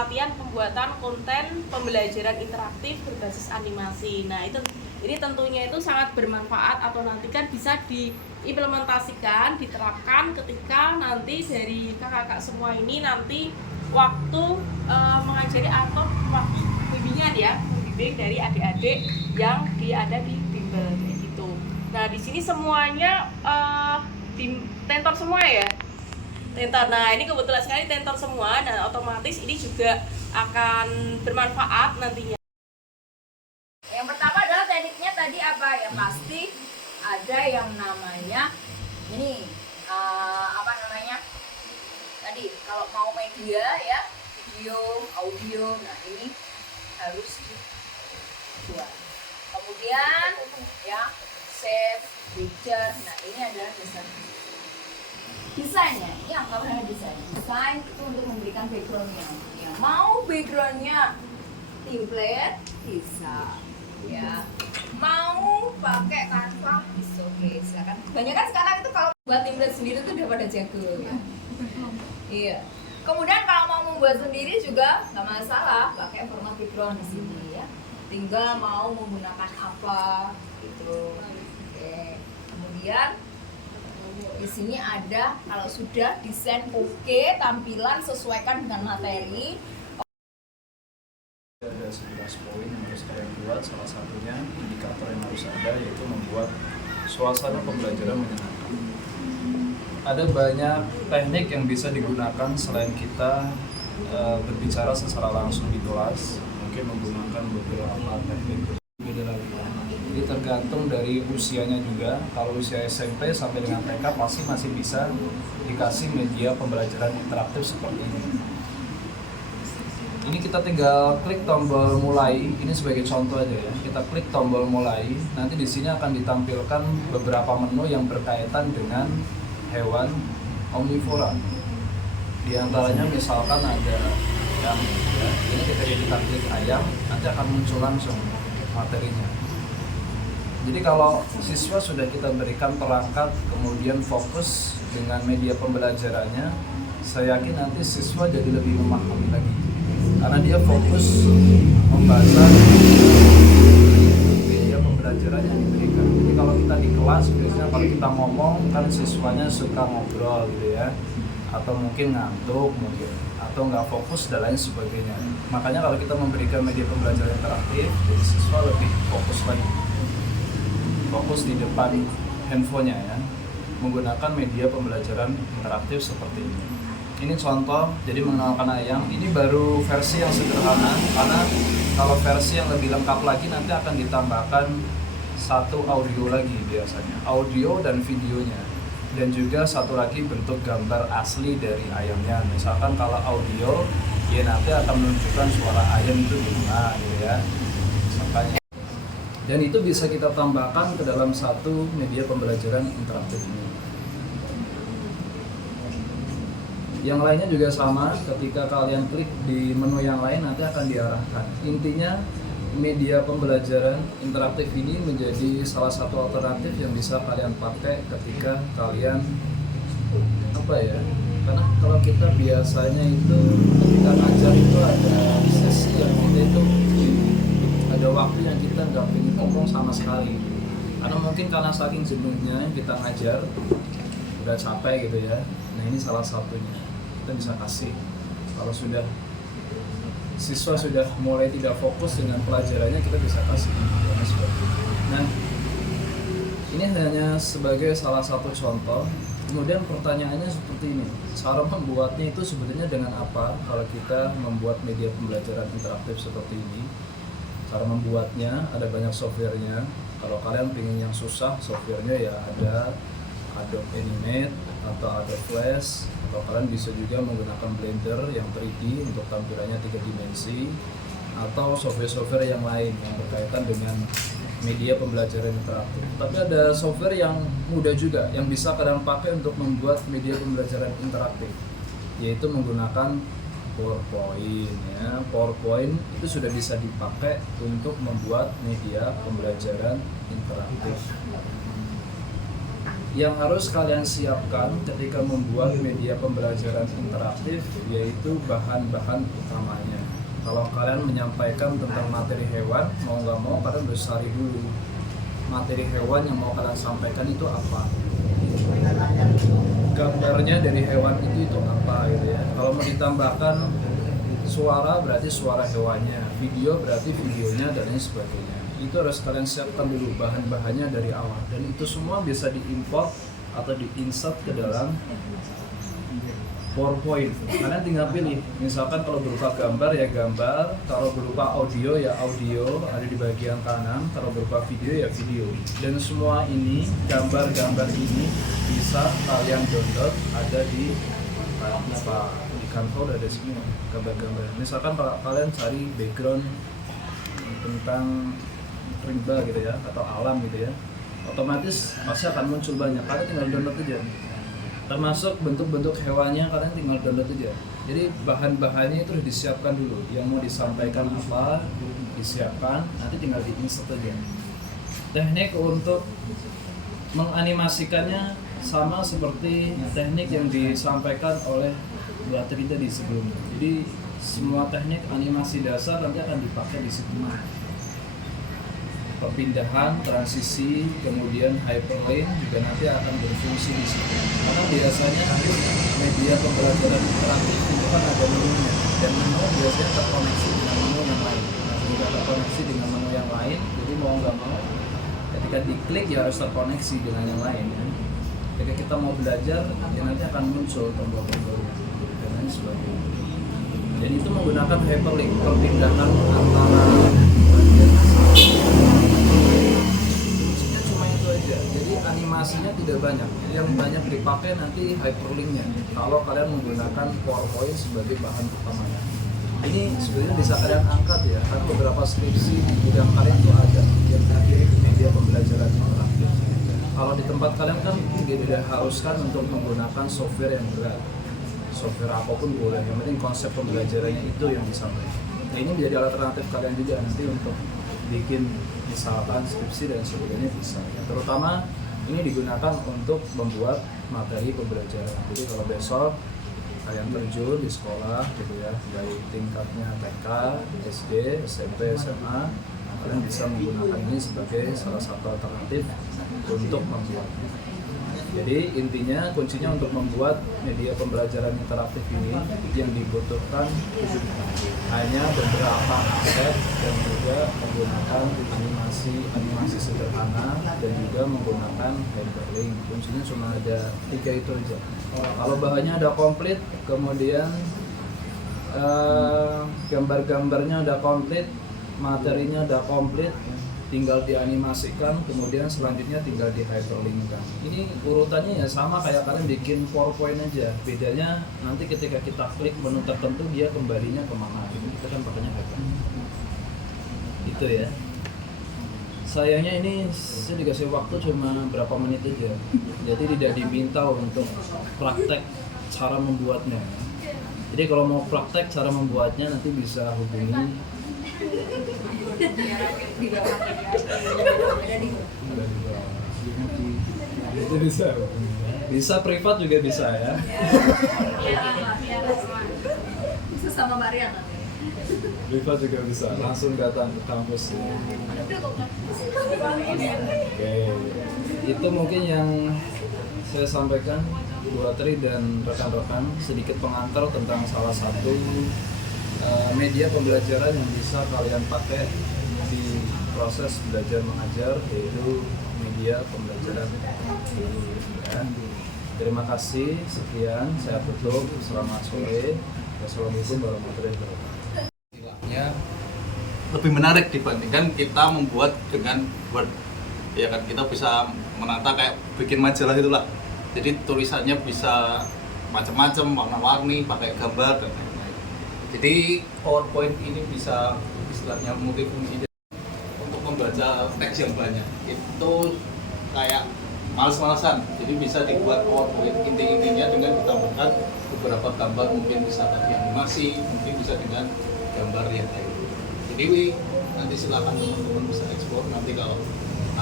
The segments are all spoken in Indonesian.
pelatihan pembuatan konten pembelajaran interaktif berbasis animasi. Nah, ini tentunya itu sangat bermanfaat atau nanti kan bisa diimplementasikan, diterapkan ketika nanti dari kakak-kakak semua ini nanti waktu mengajari atau waktu membimbing dari adik-adik yang ada di bimbel kayak gitu. Nah, di sini semuanya tentor semua ya. Tentor. Nah, ini kebetulan sekali tentor semua dan otomatis ini juga akan bermanfaat nantinya. Yang pertama adalah tekniknya tadi apa ya, pasti ada yang namanya ini tadi kalau mau media ya, video, audio, nah ini harus dibuat. Kemudian ya save, picture, nah ini adalah desainnya. Ini yang namanya desain itu untuk memberikan backgroundnya. Ya, mau backgroundnya template bisa ya, mau pakai Canva bisa, oke, silakan. Banyak kan sekarang itu kalau buat template sendiri tuh udah pada jago ya. Iya. Kemudian kalau mau membuat sendiri juga nggak masalah, pakai format background di sini ya. Tinggal mau menggunakan apa gitu. Oke. Kemudian di sini ada kalau sudah desain oke, tampilan sesuaikan dengan materi. Ada 11 poin yang harus kalian buat, salah satunya indikator yang harus ada yaitu membuat suasana pembelajaran menyenangkan. Ada banyak teknik yang bisa digunakan selain kita berbicara secara langsung di kelas, mungkin menggunakan beberapa teknik beda lagi. Jadi tergantung dari usianya juga. Kalau usia SMP sampai dengan TK pasti masih bisa dikasih media pembelajaran interaktif seperti ini. Ini kita tinggal klik tombol mulai. Ini sebagai contoh aja ya. Kita klik tombol mulai. Nanti di sini akan ditampilkan beberapa menu yang berkaitan dengan hewan omnivora. Di antaranya misalkan ada ayam. Ya. Ini ketika kita klik ayam, nanti akan muncul langsung materinya. Jadi kalau siswa sudah kita berikan perangkat, kemudian fokus dengan media pembelajarannya, saya yakin nanti siswa jadi lebih memahami lagi. Karena dia fokus membaca media pembelajaran yang diberikan. Jadi kalau kita di kelas, biasanya kalau kita ngomong, kan siswanya suka ngobrol gitu ya, atau mungkin ngantuk mungkin, atau nggak fokus dan lain sebagainya. Makanya kalau kita memberikan media pembelajaran interaktif, jadi siswa lebih fokus lagi. Fokus di depan handphonenya ya, menggunakan media pembelajaran interaktif seperti ini. Ini contoh, jadi mengenalkan ayam. Ini baru versi yang sederhana, karena kalau versi yang lebih lengkap lagi nanti akan ditambahkan satu audio lagi biasanya, audio dan videonya, dan juga satu lagi bentuk gambar asli dari ayamnya. Misalkan kalau audio, ya nanti akan menunjukkan suara ayam itu gimana gitu ya. Makanya. Dan itu bisa kita tambahkan ke dalam satu media pembelajaran interaktif ini. Yang lainnya juga sama, ketika kalian klik di menu yang lain nanti akan diarahkan. Intinya media pembelajaran interaktif ini menjadi salah satu alternatif yang bisa kalian pakai ketika kalian karena kalau kita biasanya itu ketika ngajar itu ada sesi yang kita itu ada waktu yang kita nggak pengen ngomong sama sekali, karena mungkin karena saking jenuhnya kita ngajar udah capek gitu ya. Nah ini salah satunya kita bisa kasih kalau sudah siswa sudah mulai tidak fokus dengan pelajarannya, kita bisa kasih dan sebagainya. Nah ini hanya sebagai salah satu contoh. Kemudian pertanyaannya seperti ini, cara membuatnya itu sebenarnya dengan apa kalau kita membuat media pembelajaran interaktif seperti ini? Cara membuatnya ada banyak softwarenya. Kalau kalian pengen yang susah, softwarenya ya ada Adobe Animate atau Adobe Flash, atau kalian bisa juga menggunakan Blender yang 3D untuk tampilannya 3 dimensi, atau software-software yang lain yang berkaitan dengan media pembelajaran interaktif. Tapi ada software yang mudah juga yang bisa kalian pakai untuk membuat media pembelajaran interaktif, yaitu menggunakan PowerPoint ya. PowerPoint itu sudah bisa dipakai untuk membuat media pembelajaran interaktif. Yang harus kalian siapkan ketika membuat media pembelajaran interaktif yaitu bahan-bahan utamanya. Kalau kalian menyampaikan tentang materi hewan, mau nggak mau kalian harus cari dulu materi hewan yang mau kalian sampaikan itu apa. Gambarnya dari hewan itu apa gitu ya. Kalau mau ditambahkan suara berarti suara hewannya, video berarti videonya dan lain sebagainya. Itu harus kalian siapkan dulu bahan-bahannya dari awal, dan itu semua bisa diimport atau diinsert ke dalam PowerPoint. Kalian tinggal pilih, misalkan kalau berupa gambar ya gambar, kalau berupa audio ya audio ada di bagian kanan, kalau berupa video ya video. Dan semua ini, gambar-gambar ini bisa kalian download, ada di Canva, udah ada semua gambar-gambar. Misalkan kalau kalian cari background tentang rimba gitu ya, atau alam gitu ya, otomatis pasti akan muncul banyak. Kalian tinggal download aja, termasuk bentuk-bentuk hewannya kalian tinggal download aja. Jadi bahan-bahannya itu harus disiapkan dulu, yang mau disampaikan apa disiapkan, nanti tinggal di-insert aja. Teknik untuk menganimasikannya sama seperti teknik yang disampaikan oleh Bu Atri tadi sebelumnya. Jadi semua teknik animasi dasar nanti akan dipakai di situ. Perpindahan, transisi, kemudian hyperlink juga nanti akan berfungsi di situ. Karena biasanya media pembelajaran interaktif itu kan ada menunya, dan menu biasanya terkoneksi dengan menu yang lain. Nah, jika terkoneksi dengan menu yang lain, jadi mau nggak mau, ketika diklik ya harus terkoneksi dengan yang lain. Ya. Ketika kita mau belajar, ya nanti akan muncul tombol-tombol dan lain sebagainya. Dan itu menggunakan hyperlink, perpindahan antara jadi animasinya tidak banyak, yang banyak dipakai nanti hyperlinknya kalau kalian menggunakan PowerPoint sebagai bahan utamanya. Ini sebenarnya bisa kalian angkat ya, karena beberapa skripsi di bidang kalian itu ada yang terakhir media pembelajaran interaktif. Kalau di tempat kalian kan tidak haruskan untuk menggunakan software yang berat, software apapun boleh, yang penting konsep pembelajarannya itu yang disampaikan. Nah, ini menjadi alternatif kalian juga nanti untuk bikin misalkan skripsi dan sebagainya bisa ya. Terutama ini digunakan untuk membuat materi pembelajaran. Jadi kalau besok kalian terjun di sekolah gitu ya, dari tingkatnya TK, SD, SMP, SMA, kalian bisa menggunakan ini sebagai salah satu alternatif untuk membuatnya. Jadi intinya kuncinya untuk membuat media pembelajaran interaktif ini yang dibutuhkan hanya beberapa aset dan juga menggunakan animasi sederhana dan juga menggunakan hyperlink. Kuncinya cuma ada 3 itu aja. Kalau bahannya ada komplit, kemudian gambar-gambarnya udah komplit, materinya udah komplit, tinggal dianimasikan, kemudian selanjutnya tinggal di hyperlinkkan. Ini urutannya ya sama kayak kalian bikin PowerPoint aja. Bedanya nanti ketika kita klik menu tertentu dia kembalinya kemana. Kita kan pakainya hyperlink. Itu ya. Sayangnya ini saya dikasih waktu cuma berapa menit aja. Jadi tidak diminta untuk praktek cara membuatnya. Jadi kalau mau praktek cara membuatnya nanti bisa hubungi itu bisa privat juga bisa ya. Bisa sama Marian nanti. Privat juga bisa, langsung datang ke kampus ya. Oke, itu mungkin yang saya sampaikan Bu Atri dan rekan-rekan, sedikit pengantar tentang salah satu media pembelajaran yang bisa kalian pakai di proses belajar mengajar, yaitu media pembelajaran. Ya. Terima kasih, sekian saya tutup. Selamat sore. Wassalamualaikum warahmatullahi wabarakatuh. Istilahnya lebih menarik dibandingkan kita membuat dengan Word. Ya kan, kita bisa menata kayak bikin majalah itulah. Jadi tulisannya bisa macam-macam, warna-warni, pakai gambar dan lain-lain. Jadi PowerPoint ini bisa istilahnya multifungsi untuk membaca teks yang banyak. Itu kayak males-malesan. Jadi bisa dibuat PowerPoint inti-intinya dengan ditambahkan beberapa gambar, mungkin bisa tadi animasi, mungkin bisa dengan gambar yang lain. Jadi nanti silakan teman-teman bisa eksplor nanti kalau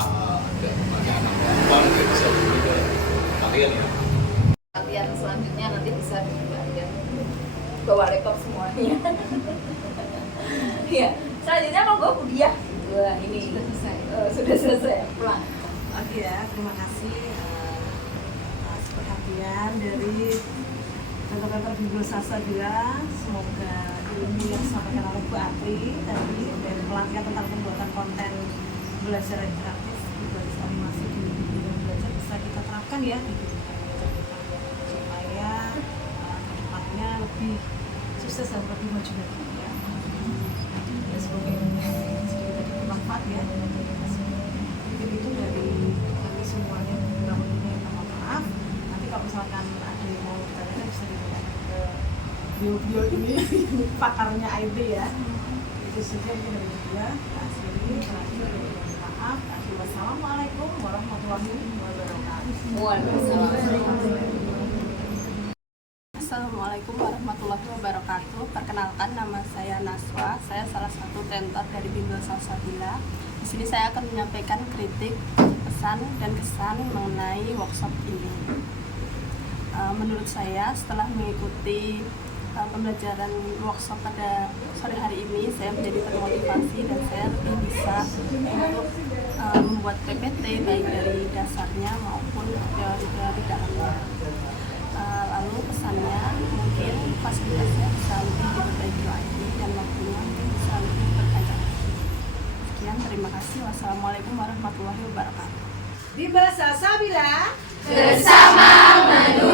ada anak gampang ya bisa juga kalian ya. Latihan selanjutnya nanti bisa dibelajar bawa laptop semuanya. Iya, selanjutnya mau gue Budiah. Wah, ini sudah selesai. Sudah selesai. Pulang. Oke ya, terima kasih atas perhatian dari Dr. Bibul Salsabila. Semoga ilmu yang disampaikan oleh Bu Apri tadi dan pelatihan tentang pembuatan konten belajar interaktif berbasis animasi di bidang belajar bisa kita terapkan ya di dunia belajar kita supaya kedepannya lebih sukses dan lebih maju lagi ya. Dan semoga ilmu sedikit bermanfaat ya. Mungkin itu dari kami semuanya. Mudah-mudahan minta maaf. Nanti kalau misalkan ada yang mau ditanyakan bisa ditanyakan ke beliau ini pakarnya IT ya. Itu saja mungkin dari dia. Akhiri, terakhir maaf. Wassalamualaikum warahmatullahi wabarakatuh. Assalamualaikum warahmatullahi wabarakatuh. Perkenalkan, nama saya Naswa. Saya salah satu tentor dari Bibul Salsabila. Di sini saya akan menyampaikan kritik, pesan, dan kesan mengenai workshop ini. Menurut saya, setelah mengikuti pembelajaran workshop pada sore hari ini, saya menjadi termotivasi dan saya lebih bisa untuk membuat PPT baik dari dasarnya maupun teori-teori dalamnya. Lalu pesannya mungkin fasilitasnya bisa lebih diperbaiki lagi dan waktunya mungkin bisa lebih berpanjang. Sekian, terima kasih. Wassalamualaikum warahmatullahi wabarakatuh. Bibul Salsabila Bersama menuju